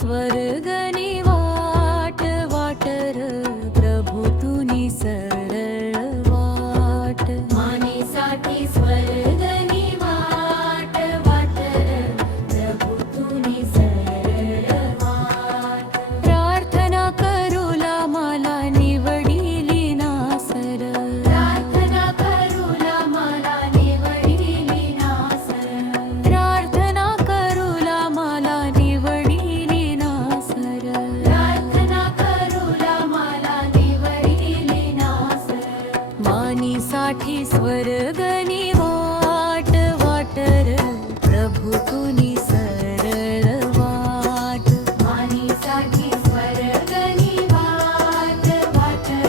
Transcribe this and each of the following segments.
स्वर्गनी वाट वाटर प्रभु तुनी सरळ वाट मानेसाठी स्वर्गनी वाट वाटर प्रभु तुनी सरळ वाट प्रार्थना करूला मला निवडिली नासर प्रार्थना करूला मला निवडिली नासर प्रार्थना करूला मला निवडिली नासर प्रार्थना करूला मला निवडिली नासर मानीसाठी स्वर्गनी वाट वाटर प्रभु तुनी सरळ वाट मानेसाठी स्वर्गनी वाट वाटर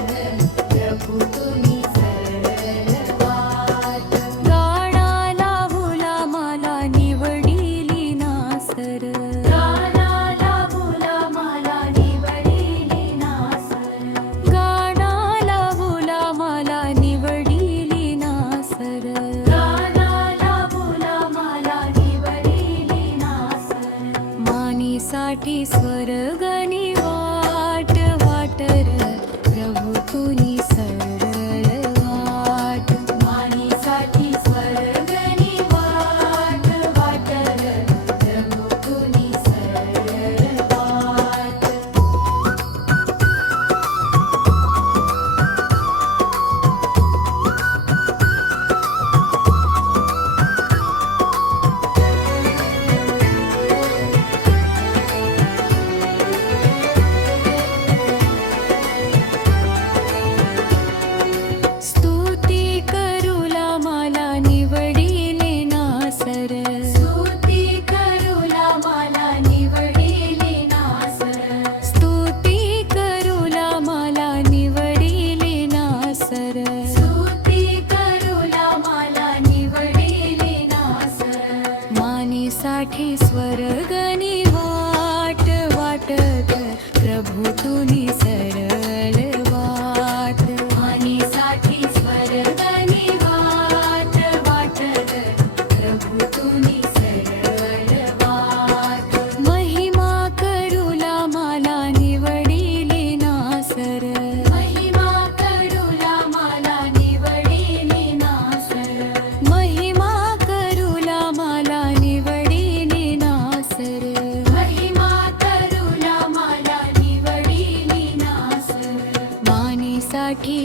प्रभु तुनी सरळ वाट गाणा लावूला मला निवडिली नासर गाणा लावूला मला निवडिली नासर गाणा लावूला मला निवडिली नासर गाणा लावूला मला निवडिली नासर मानीसाठी स्वर्गनी वाट वाटर प्रभु तुनी सरळ वाट मानेसाठी स्वर्गनी वाट वाटर प्रभु तुनी सरळ वाट स्तुती करूला मला निवडिले नासर स्तुती करूला मला निवडिली नासर स्तुती करूला मला निवडिले नासर स्तुती करूला मला निवडिली नासर मानीसाठी स्वर्गनी वाट वाटत प्रभु तुनी सरळ वाट मानेसाठी स्वर्गनी वाट वाटत प्रभु तुनी सरळ वाट महिमा करूला मला निवडिली नासर महिमा करूला मला निवडिली नासर महिमा करूला मला निवडिली नासर महिमा करूला मला निवडिली नासर मानीसाठी